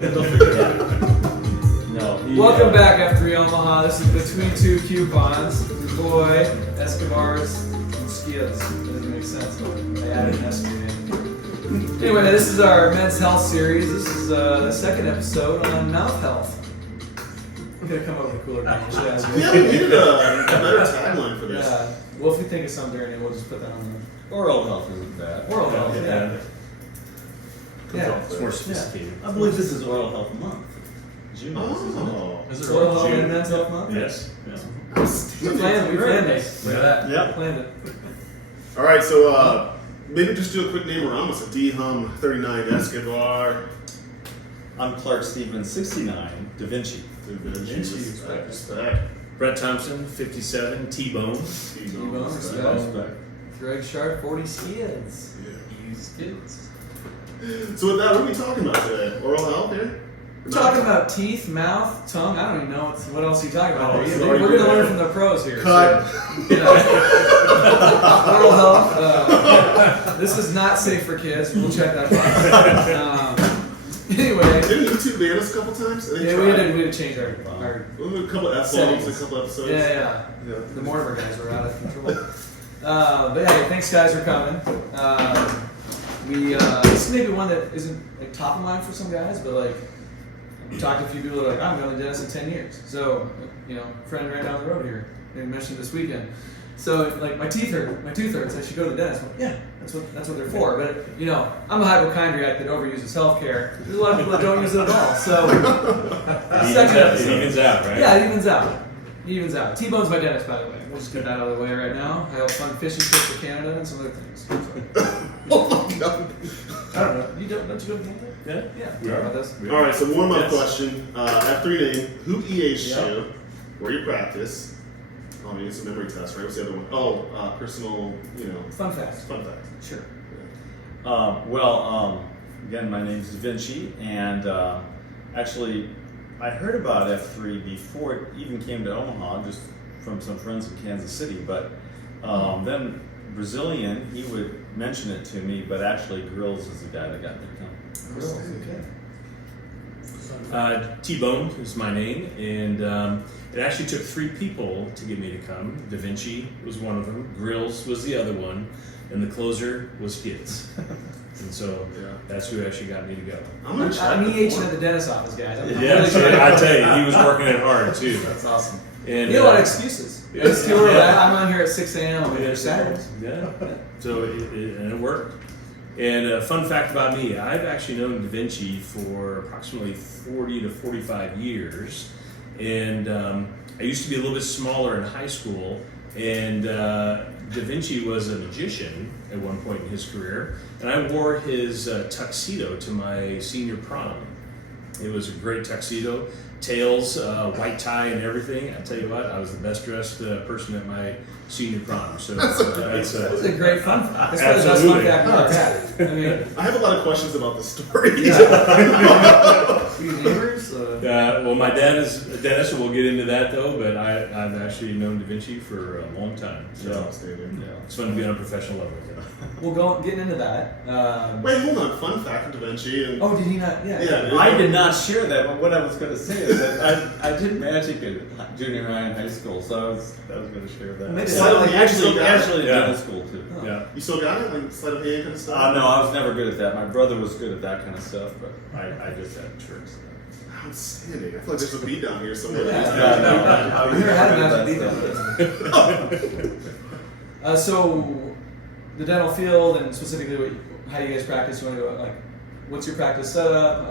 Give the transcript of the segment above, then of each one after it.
They'll figure it out. No. Welcome back, F3 Omaha. This is Between Two Coupons. Boy, Escobars, and Skids. That doesn't make sense, but I added an S in. Anyway, this is our men's health series. This is the second episode on mouth health. I'm gonna come up with a cooler name. We haven't needed a better tagline for this. Yeah. Well, if we think of something during it, we'll just put that on Oral health isn't bad. Oral health, yeah. It's more sophisticated. I believe this is Oral Health Month. June Is the Oral Health and Men's Health Month? Yes. We planned this. Look at that. Yep. Planned it. All right, so maybe just do a quick name around us. D-Hum 39 Escobar. I'm Clark Stevens, 69, Da Vinci. Respect. Brett Thompson, 57, T-Bone. T-Bone. Respect. Greg Sharp, 40 Skids. Yeah. Skids. So with that, what are we talking about today? Oral health here? We're talking about teeth, mouth, tongue. I don't even know what else you're talking about. Oh, We're sorry. going to learn from the pros here. Cut. So, you know, oral health. This is not safe for kids. We'll check that box. Anyway. Didn't YouTube ban us a couple times? Yeah, we had to change our a couple F-bombs, settings. a couple episodes. Yeah. The Mortimer guys were out of control. But yeah, thanks guys for coming. This is maybe one that isn't like top of mind for some guys, but like we talked to a few people that are like, I'm going to dentist in 10 years. So, you know, friend right down the road here, they mentioned this weekend. So like my tooth hurts, I should go to the dentist. Well, yeah, that's what they're for. But you know, I'm a hypochondriac that overuses healthcare. There's a lot of people that don't use it at all. So It evens out, right? Yeah, it evens out. It evens out. T-Bone's my dentist, by the way. We'll just get that out of the way right now. I have a fun fishing trip to Canada and some other things. Oh my God. I don't know. Don't you go to Canada? Yeah. We Talk are. about this. All right, so warm-up Yes. question. F3 name, who EA'd Yeah. you, where you practice. Oh, I mean, it's a memory test, right? What's the other one? Oh, personal, Fun fact. fun fact. Sure. Again, my name is Da Vinci, and actually, I heard about F3 before it even came to Omaha, just from some friends in Kansas City. But then Brazilian, he would mention it to me, but actually Grills is the guy that got me to come. Grills, okay. T-Bone is my name, and it actually took 3 people to get me to come. Da Vinci was one of them, Grills was the other one, and the closer was Skids. And so that's who actually got me to go. I'm EHing at the dentist office, guys. I'm Yeah, really sure. I tell you, he was working it hard too. That's awesome. And You have a lot of excuses. It's too early. I'm on here at 6 a.m. on Yeah, Saturdays. Yeah. So it worked. And a fun fact about me, I've actually known Da Vinci for approximately 40 to 45 years. And I used to be a little bit smaller in high school. And Da Vinci was a magician at one point in his career. And I wore his tuxedo to my senior prom. It was a great tuxedo. Tails, white tie and everything. I tell you what, I was the best dressed person at my senior prom. So that's That was a great fun fact. That's probably the best Absolutely. fun fact we've ever had. I mean, I have a lot of questions about the story. were you neighbors? well, my dad is a dentist, and we'll get into that though. But I've actually known Da Vinci for a long time. So it's fun to be on a professional level with him. We'll getting into that. Wait, hold on. Fun fact of Da Vinci. And Oh, did he not? Yeah. Yeah. I did not share that, but what I was going to say is that I did magic at junior high and high school, so I was going to share that. Maybe Sleight of hand, Actually, you still got it? in Yeah. middle school too. Oh. Yeah. You still got it? Like sleight of hand kind of stuff? No, I was never good at that. My brother was good at that kind of stuff, but I just had tricks. Outstanding. I feel like there's a beat down here somewhere. Yeah. I We never had was enough to good beat at them. So, the dental field and specifically how you guys practice, you want to go like, what's your practice setup?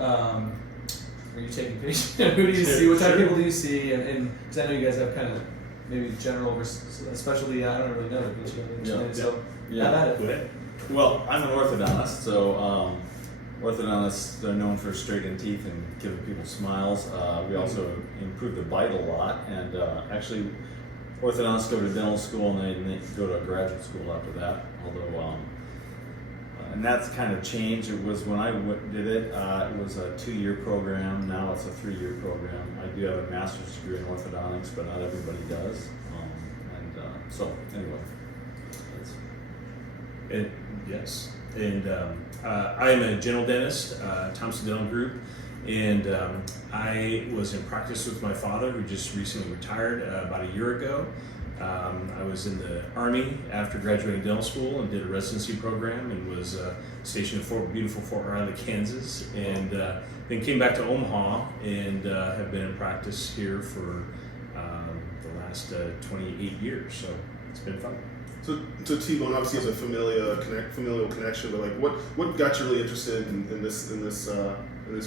Are you taking patients? Who do you see? What type of people do you see? And because I know you guys have kind of maybe general versus specialty. I don't really know the patient. So, have at Go it. ahead. Well, I'm an orthodontist, so orthodontists are known for straightening teeth and giving people smiles. We also improve the bite a lot, and actually, orthodontists go to dental school and then they go to a graduate school after that. Although, and that's kind of changed. It was when I did it, it was a 2-year program. Now it's a 3-year program. I do have a master's degree in orthodontics, but not everybody does. So anyway, Yes. And I'm a general dentist, Thompson Dental Group. And I was in practice with my father, who just recently retired about a year ago. I was in the Army after graduating dental school and did a residency program and was stationed in beautiful Fort Riley, Kansas, and then came back to Omaha and have been in practice here for the last 28 years. So it's been fun. So T-Bone obviously has a familial connection, but like what got you really interested in this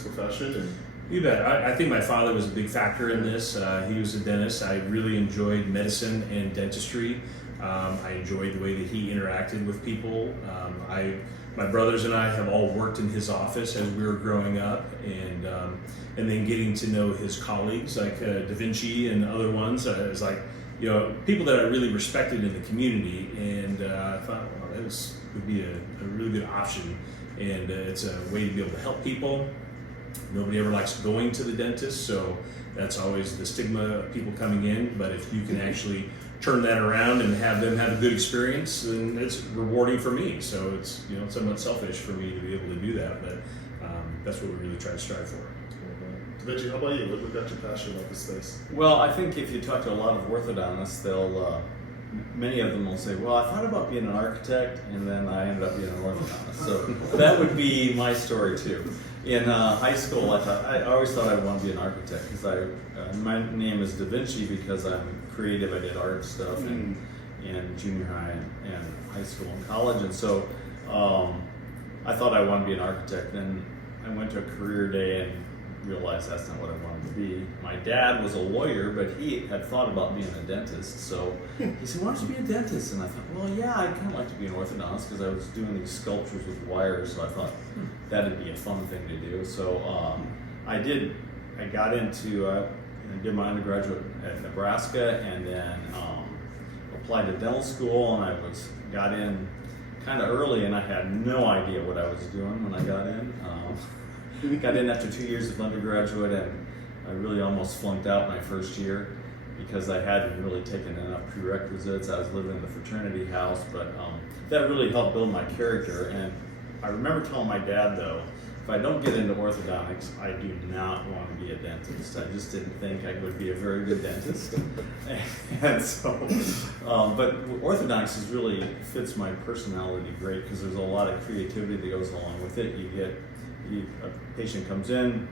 profession? And You bet. I think my father was a big factor in this. He was a dentist. I really enjoyed medicine and dentistry. I enjoyed the way that he interacted with people. My brothers and I have all worked in his office as we were growing up, and then getting to know his colleagues like Da Vinci and other ones. It was like, people that I really respected in the community, and I thought, well, this would be a really good option, and it's a way to be able to help people. Nobody ever likes going to the dentist, so that's always the stigma of people coming in. But if you can actually turn that around and have them have a good experience, then it's rewarding for me. So it's somewhat selfish for me to be able to do that, but that's what we really try to strive for. Da Vinci, how about you? What got you passionate about this space? Well, I think if you talk to a lot of orthodontists, many of them will say, well, I thought about being an architect, and then I ended up being an orthodontist. So that would be my story too. In high school, I always thought I wanted to be an architect because my name is Da Vinci because I'm creative. I did art stuff in junior high and high school and college, and so I thought I wanted to be an architect. Then I went to a career day and realized that's not what I wanted to be. My dad was a lawyer, but he had thought about being a dentist, so he said, why don't you be a dentist? And I thought, well, yeah, I'd kind of like to be an orthodontist because I was doing these sculptures with wires, so I thought that'd be a fun thing to do. So I got into, did my undergraduate at Nebraska, and then applied to dental school, and I got in kind of early, and I had no idea what I was doing when I got in. Got in after 2 years of undergraduate, and I really almost flunked out my first year because I hadn't really taken enough prerequisites. I was living in the fraternity house, but that really helped build my character. And I remember telling my dad, though, if I don't get into orthodontics, I do not want to be a dentist. I just didn't think I would be a very good dentist. And so, but orthodontics really fits my personality great because there's a lot of creativity that goes along with it. A patient comes in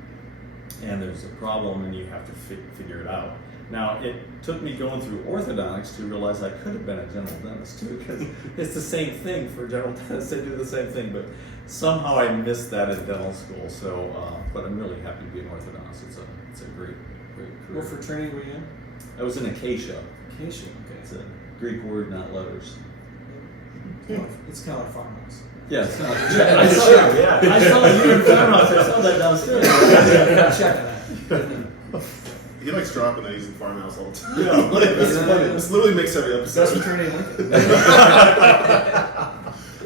and there's a problem and you have to figure it out. Now, it took me going through orthodontics to realize I could have been a general dentist too, because it's the same thing for general dentists. They do the same thing, but somehow I missed that in dental school. So, but I'm really happy to be an orthodontist. It's a great career. What fraternity were you in? I was in Acacia. Acacia, okay. It's a Greek word, not letters. It's kind of like farmhouse. Yeah, it's not. I saw you in farmhouse. I saw that downstairs. Check that. He likes dropping that he's in farmhouse all the time. Yeah, this literally makes every episode. Best fraternity in Lincoln. I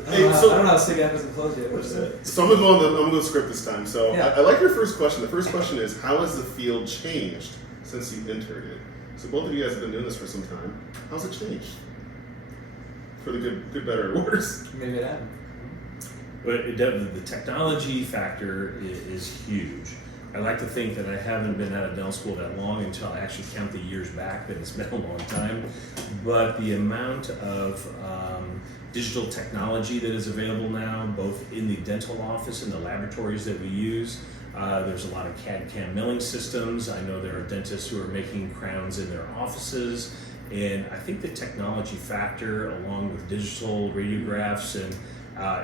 don't know how SIG hasn't closed yet. So I'm gonna go script this time. So yeah. I like your first question. The first question is, how has the field changed since you entered it? So both of you guys have been doing this for some time. How's it changed? For the good, better, or worse? Maybe it happened. But the technology factor is huge. I like to think that I haven't been out of dental school that long until I actually count the years back, that it's been a long time. But the amount of digital technology that is available now, both in the dental office and the laboratories that we use, there's a lot of CAD/CAM milling systems. I know there are dentists who are making crowns in their offices. And I think the technology factor, along with digital radiographs, and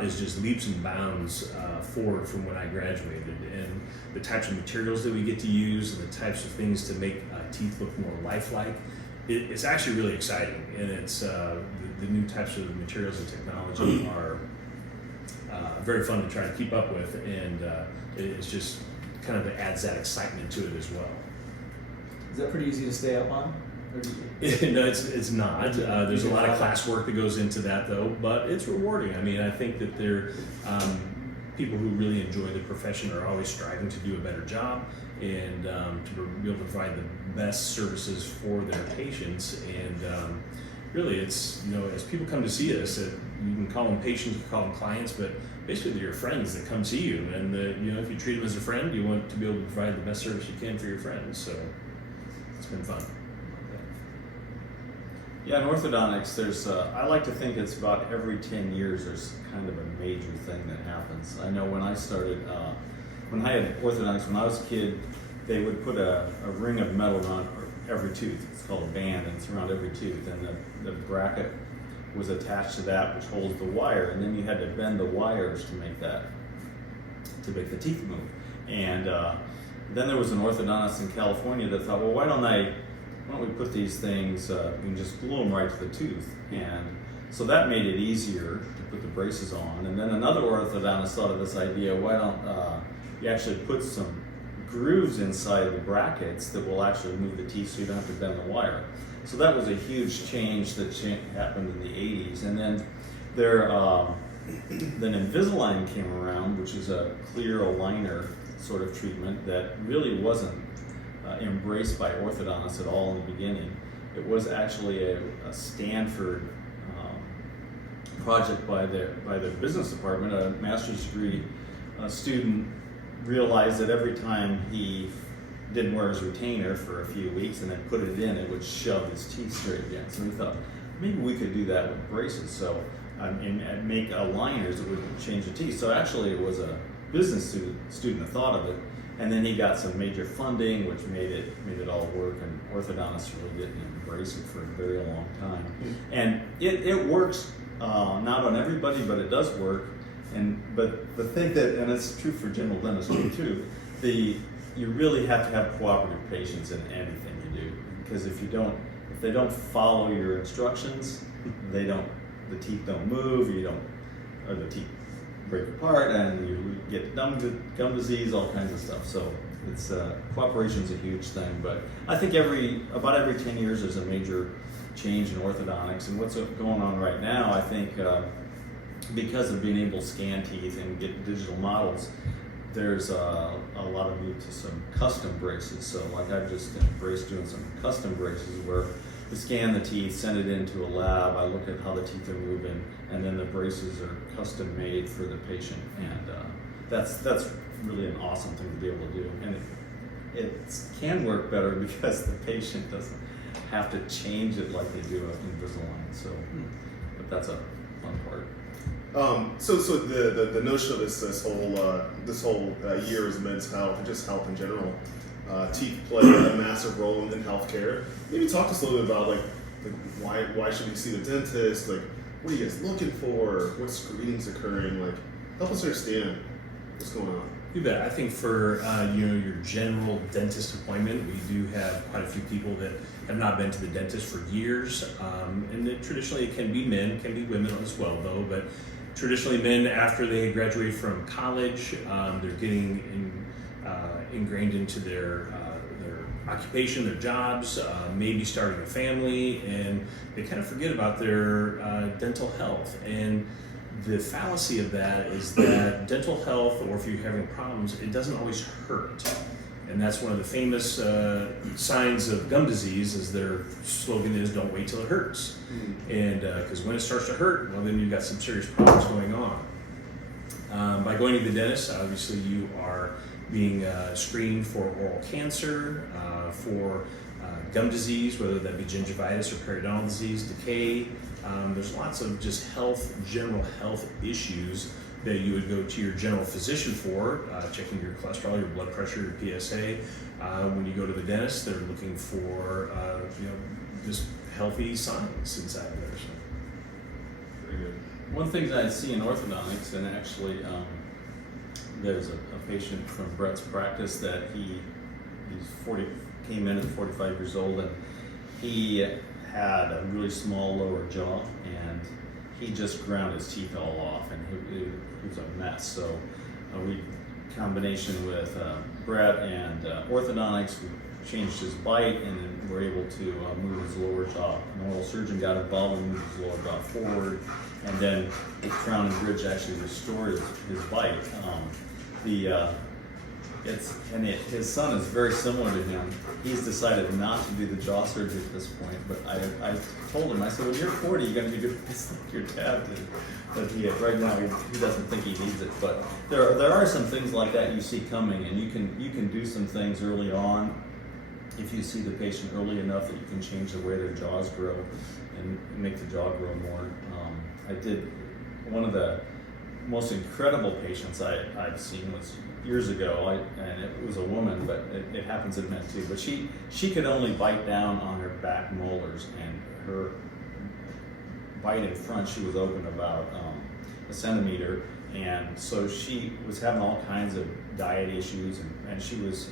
is just leaps and bounds forward from when I graduated. And the types of materials that we get to use and the types of things to make teeth look more lifelike, it's actually really exciting. And it's the new types of materials and technology are very fun to try to keep up with, and it's just kind of adds that excitement to it as well. Is that pretty easy to stay up on? No, it's not. There's a lot of classwork that goes into that, though, but it's rewarding. I mean, I think that they're people who really enjoy the profession are always striving to do a better job and to be able to provide the best services for their patients. And really, it's, as people come to see us, you can call them patients, you can call them clients, but basically they're your friends that come see you, and if you treat them as a friend, you want to be able to provide the best service you can for your friends. So it's been fun. Yeah, in orthodontics, there's I like to think it's about every 10 years there's kind of a major thing that happens. I know when I started, when I had orthodontics, when I was a kid, they would put a ring of metal around every tooth. It's called a band, and it's around every tooth, and the bracket was attached to that, which holds the wire, and then you had to bend the wires to make the teeth move. And then there was an orthodontist in California that thought, well, why don't we put these things, we can just glue them right to the tooth. And so that made it easier to put the braces on. And then another orthodontist thought of this idea, why don't you actually put some grooves inside the brackets that will actually move the teeth so you don't have to bend the wire. So that was a huge change that happened in the 80s. And then then Invisalign came around, which is a clear aligner sort of treatment that really wasn't embraced by orthodontists at all in the beginning. It was actually a Stanford project by the business department. A master's degree student realized that every time he didn't wear his retainer for a few weeks and then put it in, it would shove his teeth straight again. So we thought maybe we could do that with braces. So and make aligners that would change the teeth. So actually, it was a business student that thought of it. And then he got some major funding, which made it all work, and orthodontists really didn't embrace it for a very long time. And it works, not on everybody, but it does work. But the thing and it's true for general dentistry too, you really have to have cooperative patients in anything you do, because if they don't follow your instructions, the teeth don't move, or the teeth break apart, and you get gum disease, all kinds of stuff. So it's cooperation's a huge thing. But I think about every 10 years there's a major change in orthodontics. And what's going on right now, I think because of being able to scan teeth and get digital models, there's a lot of need to some custom braces. So like I've just embraced doing some custom braces where we scan the teeth, send it into a lab, I look at how the teeth are moving, and then the braces are custom made for the patient. And that's really an awesome thing to be able to do. And it can work better because the patient doesn't have to change it like they do Invisalign. So, but that's a fun part. So the notion of this whole year is men's health and just health in general. Teeth play a massive role in healthcare. Maybe talk to us a little bit about like why should we see the dentist? Like, what are you guys looking for? What screenings occurring? Like, help us understand what's going on. You bet. I think for your general dentist appointment, we do have quite a few people that have not been to the dentist for years, and traditionally it can be men, can be women as well though. But traditionally, men after they graduate from college, they're getting ingrained into their occupation, their jobs, maybe starting a family, and they kind of forget about their dental health. And the fallacy of that is that dental health, or if you're having problems, it doesn't always hurt. And that's one of the famous signs of gum disease, is their slogan is, don't wait till it hurts. And because when it starts to hurt, well, then you've got some serious problems going on. By going to the dentist, obviously you are being screened for oral cancer, for gum disease, whether that be gingivitis or periodontal disease, decay. There's lots of just general health issues that you would go to your general physician for, checking your cholesterol, your blood pressure, your PSA. When you go to the dentist, they're looking for just healthy signs inside of there. So. Very good. One thing that I see in orthodontics, and actually there's a patient from Brett's practice that came in at 45 years old, and he had a really small lower jaw, and he just ground his teeth all off, and he was a mess. So combination with Brett and orthodontics, we changed his bite, and then we're able to move his lower jaw. An oral surgeon got involved and moved his lower jaw forward, and then the crown and bridge actually restored his bite. His son is very similar to him. He's decided not to do the jaw surgery at this point, but I told him, I said, when you're 40, you're going to do this like your dad did. But right now he doesn't think he needs it. But there are some things like that you see coming, and you can do some things early on if you see the patient early enough that you can change the way their jaws grow and make the jaw grow more. I did one of the most incredible patients I've seen was years ago, and it was a woman, but it happens in men too. But she could only bite down on her back molars, and her bite in front, she was open about a centimeter, and so she was having all kinds of diet issues, and she was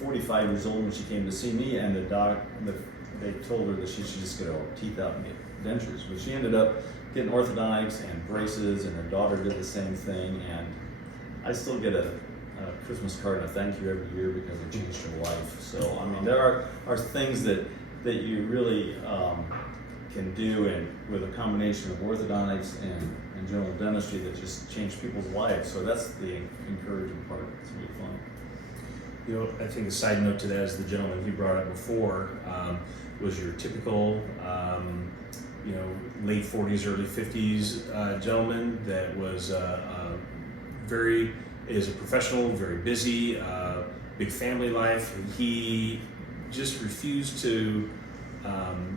45 years old when she came to see me, and they told her that she should just get her teeth out and get dentures, but she ended up getting orthodontics and braces, and her daughter did the same thing, and I still get a Christmas card and a thank you every year because it changed her life. So I mean, there are things that you really can do, and with a combination of orthodontics and general dentistry that just change people's lives. So that's the encouraging part. It's really fun. You know, I think a side note to that is the gentleman he brought up before was your typical, late 40s, early 50s gentleman that was is a professional, very busy, big family life. He just refused to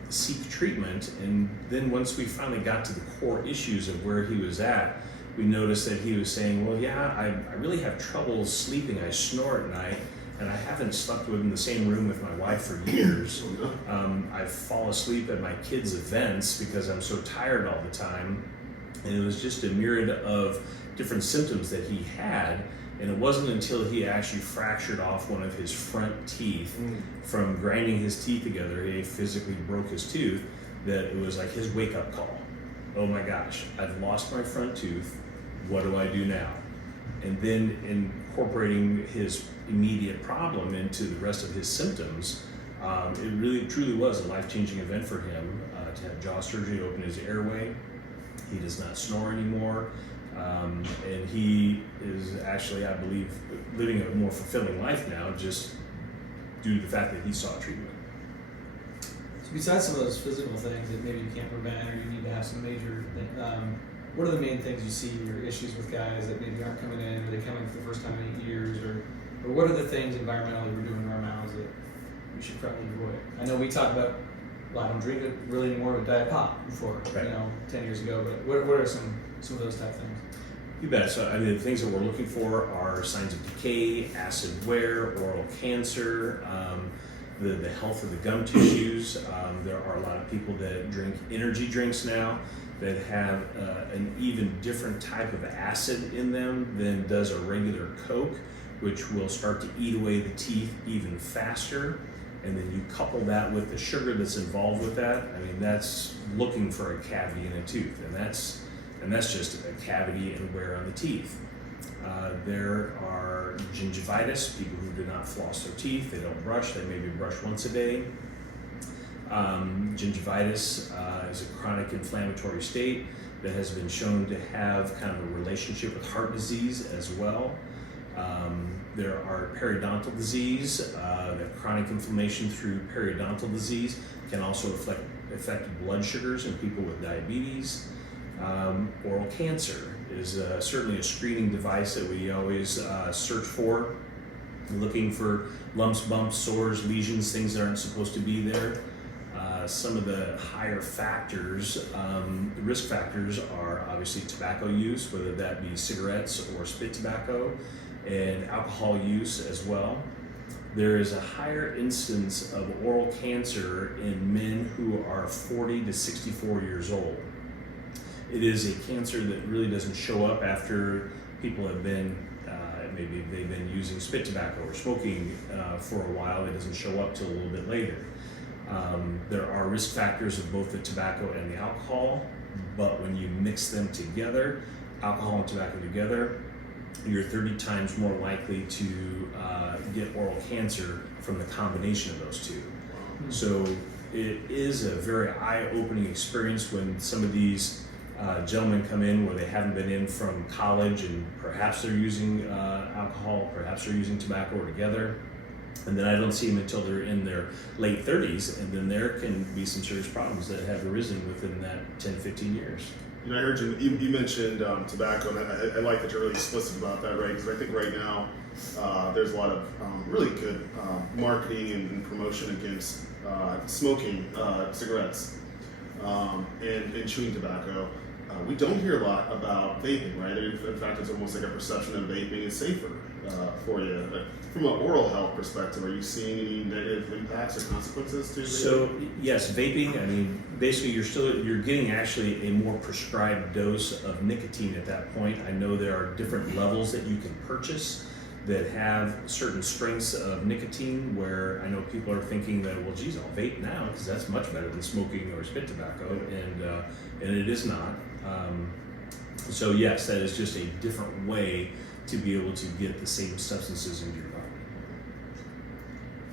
seek treatment, and then once we finally got to the core issues of where he was at, we noticed that he was saying, well, yeah, I really have trouble sleeping. I snore at night, and I haven't slept within the same room with my wife for years. I fall asleep at my kids' events because I'm so tired all the time. And it was just a myriad of different symptoms that he had. And it wasn't until he actually fractured off one of his front teeth from grinding his teeth together, he physically broke his tooth, that it was like his wake-up call. Oh my gosh, I've lost my front tooth. What do I do now? And then incorporating his immediate problem into the rest of his symptoms, it really truly was a life-changing event for him to have jaw surgery, open his airway. He does not snore anymore, and he is actually, I believe, living a more fulfilling life now just due to the fact that he saw treatment. So besides some of those physical things that maybe you can't prevent or you need to have some major what are the main things you see or issues with guys that maybe aren't coming in, or they come in for the first time in 8 years, or what are the things environmentally we're doing in our mouths that we should probably avoid? I know we talked about, well, I don't drink it really anymore with Diet Pop before, right. 10 years ago, but what are some of those type things? You bet. So, I mean, the things that we're looking for are signs of decay, acid wear, oral cancer, the health of the gum tissues. There are a lot of people that drink energy drinks now that have an even different type of acid in them than does a regular Coke, which will start to eat away the teeth even faster. And then you couple that with the sugar that's involved with that. I mean, that's looking for a cavity in a tooth, and that's just a cavity and wear on the teeth. There are gingivitis, people who do not floss their teeth, they don't brush, they maybe brush once a day. Gingivitis is a chronic inflammatory state that has been shown to have kind of a relationship with heart disease as well. There are periodontal disease, that chronic inflammation through periodontal disease can also affect blood sugars in people with diabetes. Oral cancer is certainly a screening device that we always search for, looking for lumps, bumps, sores, lesions, things that aren't supposed to be there. Some of the higher factors, the risk factors are obviously tobacco use, whether that be cigarettes or spit tobacco, and alcohol use as well. There is a higher incidence of oral cancer in men who are 40 to 64 years old. It is a cancer that really doesn't show up after people have been, maybe they've been using spit tobacco or smoking for a while. It doesn't show up till a little bit later. There are risk factors of both the tobacco and the alcohol, but when you mix them together, alcohol and tobacco together, you're 30 times more likely to get oral cancer from the combination of those two. So it is a very eye-opening experience when some of these Gentlemen come in where they haven't been in from college, and perhaps they're using alcohol, perhaps they're using tobacco, or together. And then I don't see them until they're in their late 30s, and then there can be some serious problems that have arisen within that 10, 15 years. You know, I heard you mentioned tobacco, and I like that you're really explicit about that, right? Because I think right now there's a lot of really good marketing and promotion against smoking cigarettes and chewing tobacco. We don't hear a lot about vaping, right? In fact, it's almost like a perception that vaping is safer for you. But from an oral health perspective, are you seeing any negative impacts or consequences to vaping? So yes, vaping. I mean, basically, you're getting actually a more prescribed dose of nicotine at that point. I know there are different levels that you can purchase that have certain strengths of nicotine, where I know people are thinking that, well, geez, I'll vape now because that's much better than smoking or spit tobacco, and it is not. So yes, that is just a different way to be able to get the same substances into your body.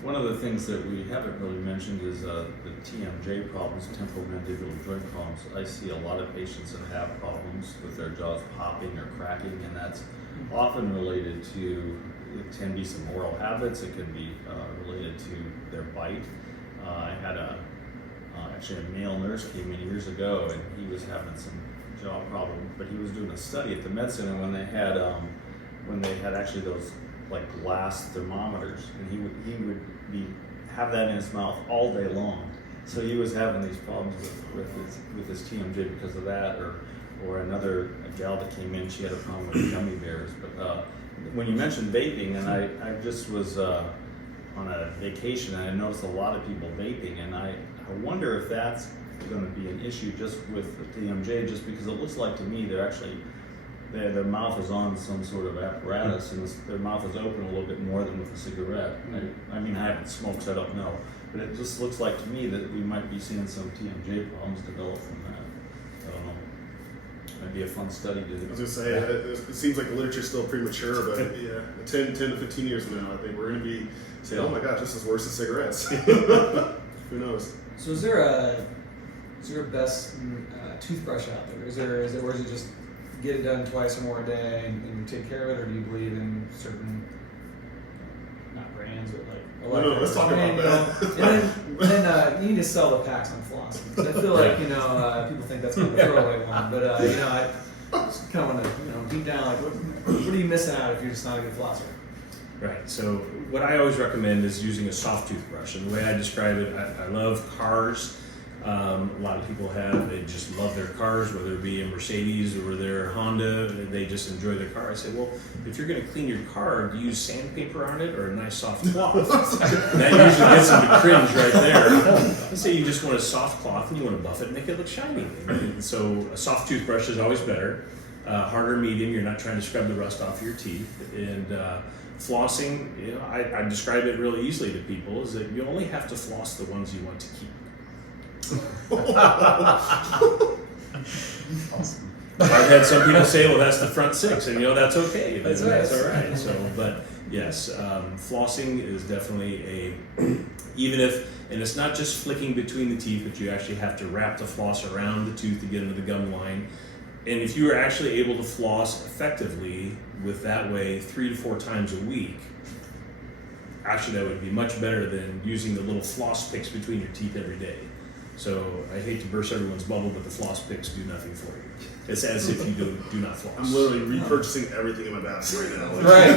One of the things that we haven't really mentioned is the TMJ problems, temporomandibular joint problems. I see a lot of patients that have problems with their jaws popping or cracking, and that's often related to, it can be some oral habits, it can be related to their bite. I had actually a male nurse came in years ago, and he was having some jaw problem, but he was doing a study at the med center when they had actually those like glass thermometers, and he would have that in his mouth all day long. So he was having these problems with his TMJ because of that, or a gal that came in, she had a problem with gummy bears. But when you mentioned vaping, and I just was on a vacation, and I noticed a lot of people vaping, and I wonder if that's going to be an issue just with the TMJ, just because it looks like to me their mouth is on some sort of apparatus, and their mouth is open a little bit more than with a cigarette. I mean, I haven't smoked, so I don't know, but it just looks like to me that we might be seeing some TMJ problems develop from that. I don't know. Might be a fun study to do. I was going to say, it seems like the literature's still premature, but yeah, 10 to 15 years from now, I think we're going to be saying, oh my gosh, this is worse than cigarettes. Who knows? So is there a best toothbrush out there? Or is it just get it done twice or more a day and you take care of it, or do you believe in certain, not brands, but like No, let's talk about that. And then you need to sell the packs on flossing. So I feel like people think that's kind of a throwaway one, but I just kind of want to deep down, like what are you missing out if you're just not a good flosser? Right. So what I always recommend is using a soft toothbrush, and the way I describe it, I love cars. A lot of people they just love their cars, whether it be a Mercedes or their Honda, they just enjoy their car. I say, well, if you're going to clean your car, do you use sandpaper on it or a nice soft cloth? That usually gets them to cringe right there. Let's say you just want a soft cloth and you want to buff it and make it look shiny. And so a soft toothbrush is always better. Harder medium, you're not trying to scrub the rust off your teeth. And flossing, I describe it really easily to people, is that you only have to floss the ones you want to keep. Awesome. I've had some people say, well, that's the front six, and that's okay. That's all right. So, but yes, flossing is definitely even if, and it's not just flicking between the teeth, but you actually have to wrap the floss around the tooth to get into the gum line. And if you are actually able to floss effectively with that way 3 to 4 times a week, actually that would be much better than using the little floss picks between your teeth every day. So I hate to burst everyone's bubble, but the floss picks do nothing for you. It's as if you do not floss. I'm literally repurchasing everything in my basket right now. Right.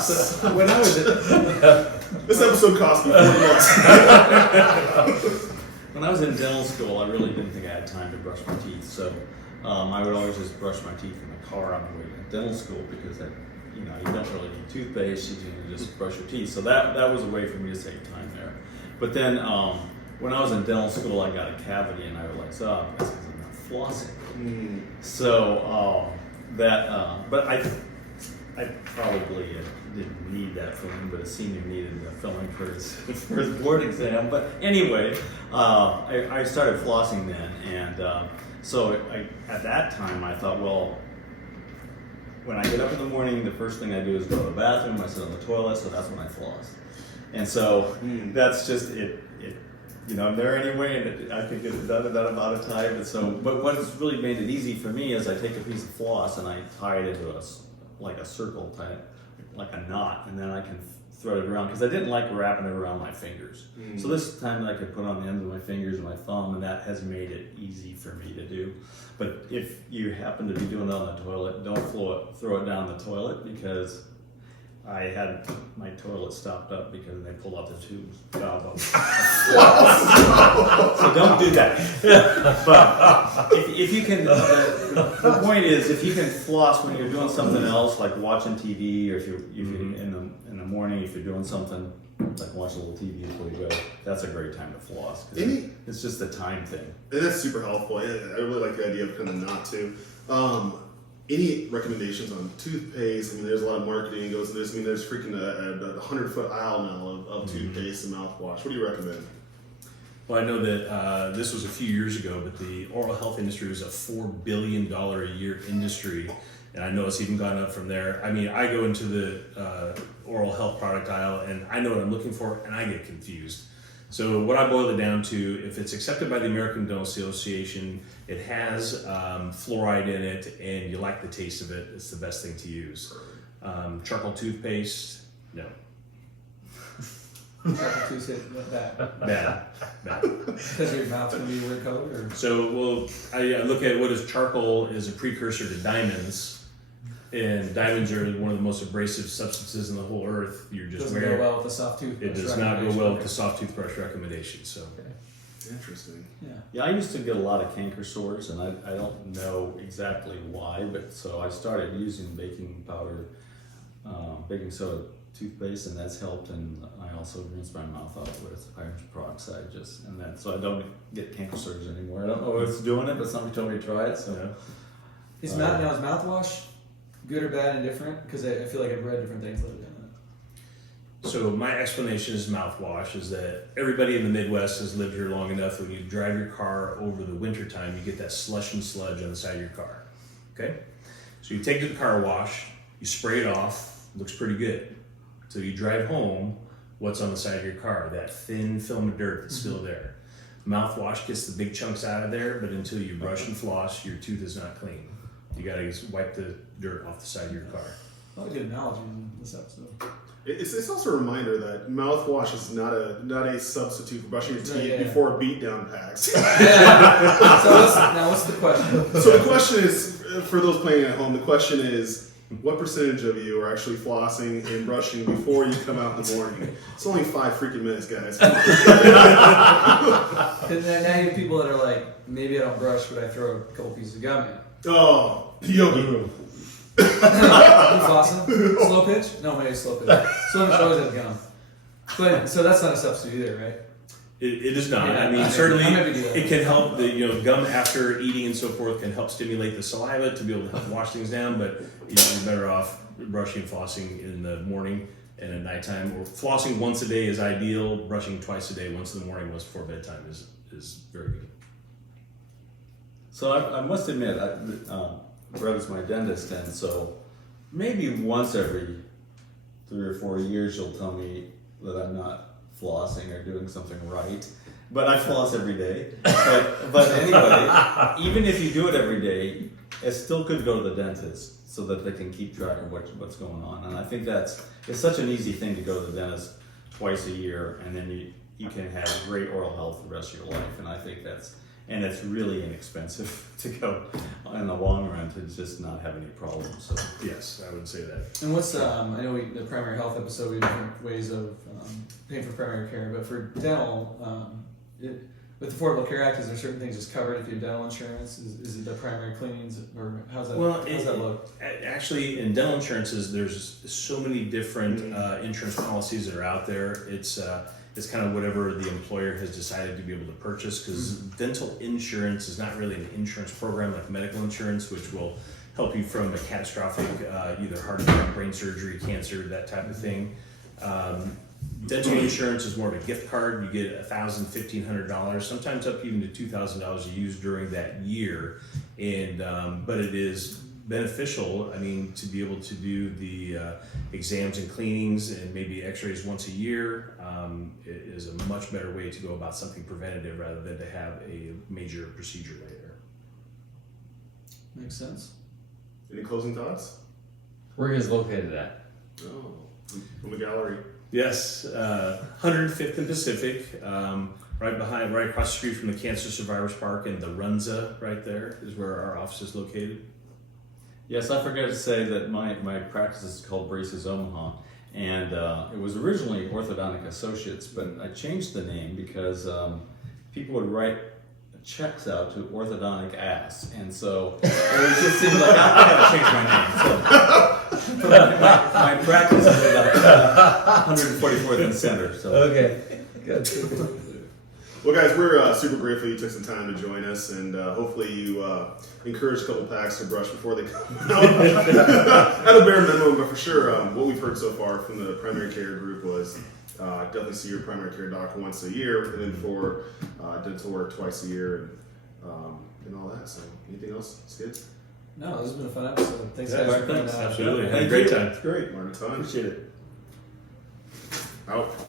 So when I was This episode cost me $40. When I was in dental school, I really didn't think I had time to brush my teeth, so I would always just brush my teeth in the car on the way to dental school, because you don't really need toothpaste, you can just brush your teeth. So that was a way for me to save time there. But then when I was in dental school, I got a cavity, and I realized, oh, that's because I'm not flossing. So but I probably didn't need that filling, but a senior needed the filling for his board exam. But anyway, I started flossing then, and so at that time I thought, well, when I get up in the morning, the first thing I do is go to the bathroom. I sit on the toilet, so that's when I floss. And so that's just it. I'm there anyway, and I can get it done in that amount of time. And so, but what has really made it easy for me is I take a piece of floss and I tie it into like a circle, like a knot, and then I can thread it around because I didn't like wrapping it around my fingers. So this time I could put on the ends of my fingers and my thumb, and that has made it easy for me to do. But if you happen to be doing it on the toilet, don't throw it down the toilet, because I had my toilet stopped up because they pulled out the tubes. So don't do that. But if you can, the point is, if you can floss when you're doing something else, like watching TV, or if you're in the morning, if you're doing something like watch a little TV before you go, that's a great time to floss. It's just a time thing. And that's super helpful. I really like the idea of kind of not to. Any recommendations on toothpaste? I mean, there's a lot of marketing goes into this. I mean, there's freaking a 100-foot aisle now of toothpaste and mouthwash. What do you recommend? Well, I know that this was a few years ago, but the oral health industry was a $4 billion a year industry, and I know it's even gone up from there. I mean, I go into the oral health product aisle, and I know what I'm looking for, and I get confused. So what I boil it down to, if it's accepted by the American Dental Association, it has fluoride in it, and you like the taste of it, it's the best thing to use. Charcoal toothpaste, no. Charcoal toothpaste, bad. Bad. Because your mouth's gonna be a weird color, or? So, well, I look at what is charcoal is a precursor to diamonds. And diamonds are one of the most abrasive substances in the whole earth. You're just doesn't go well with the soft toothbrush. It does not go well with the soft toothbrush recommendation. So, Interesting. Yeah, I used to get a lot of canker sores, and I don't know exactly why, but so I started using baking powder, baking soda toothpaste, and that's helped. And I also rinse my mouth out with iron peroxide, so I don't get canker sores anymore. I don't know what's doing it, but somebody told me to try it. So, Is mouthwash good or bad and different? Because I feel like I've read different things lately on that. So my explanation is mouthwash is that everybody in the Midwest has lived here long enough that when you drive your car over the winter time, you get that slush and sludge on the side of your car. Okay? So you take it to the car wash, you spray it off, looks pretty good. So you drive home, what's on the side of your car? That thin film of dirt that's still there. Mouthwash gets the big chunks out of there, but until you brush and floss, your tooth is not clean. You gotta just wipe the dirt off the side of your car. Well, a good analogy in this episode. It's also a reminder that mouthwash is not a substitute for brushing your teeth before a beatdown packs. So what's the question? So the question is, for those playing at home, the question is, what percentage of you are actually flossing and brushing before you come out in the morning? It's only 5 freaking minutes, guys. Come on. And then now you have people that are like, maybe I don't brush, but I throw a couple pieces of gum in. Oh, yogi. You flossing? Slow pitch? No, maybe slow pitch. Slow pitch always has gum. But so that's not a substitute either, right? It is not. Yeah, I mean, I certainly maybe do that. it can help. The gum after eating and so forth can help stimulate the saliva to be able to help wash things down. But you're better off brushing and flossing in the morning and at nighttime. Or flossing once a day is ideal. Brushing twice a day, once in the morning, once before bedtime is very good. So I must admit, Brett is my dentist, and so maybe once every 3 or 4 years you'll tell me that I'm not flossing or doing something right. But I floss every day. But anyway, even if you do it every day, it's still good to go to the dentist so that they can keep track of what's going on. And I think it's such an easy thing to go to the dentist twice a year, and then you can have great oral health the rest of your life. And I think and it's really inexpensive to go in the long run to just not have any problems. So yes, I would say that. And what's I know the primary health episode, we have different ways of paying for primary care, but for dental, with the Affordable Care Act, is there certain things just covered if you have dental insurance? Is it the primary cleanings, or how's that look? Actually, in dental insurances, there's so many different insurance policies that are out there. It's kind of whatever the employer has decided to be able to purchase, because dental insurance is not really an insurance program like medical insurance, which will help you from a catastrophic either heart attack, brain surgery, cancer, that type of thing. Dental insurance is more of a gift card. You get $1,000, $1,500, sometimes up even to $2,000 to use during that year, and but it is beneficial. I mean, to be able to do the exams and cleanings and maybe x-rays once a year it is a much better way to go about something preventative rather than to have a major procedure later. Makes sense. Any closing thoughts? Where are you guys located at? Oh, from the gallery. Yes, 105th and Pacific, right across the street from the Cancer Survivors Park, and the Runza right there is where our office is located. Yes, I forgot to say that my practice is called Braces Omaha, and it was originally Orthodontic Associates, but I changed the name because people would write checks out to Orthodontic Ass, and so it just seemed like I gotta change my name. So my practice is at 144th and Center. So Okay, good. Well, guys, we're super grateful you took some time to join us, and hopefully you encourage a couple packs to brush before they come out. At a bare minimum, but for sure, what we've heard so far from the primary care group was definitely see your primary care doc once a year, and then for dental work twice a year, and all that. So, anything else, kids? No, this has been a fun episode. Thanks Yeah, guys for coming thanks. out. Absolutely. Had a Thank great you. time. It's great. Martin, time. Appreciate it. Out.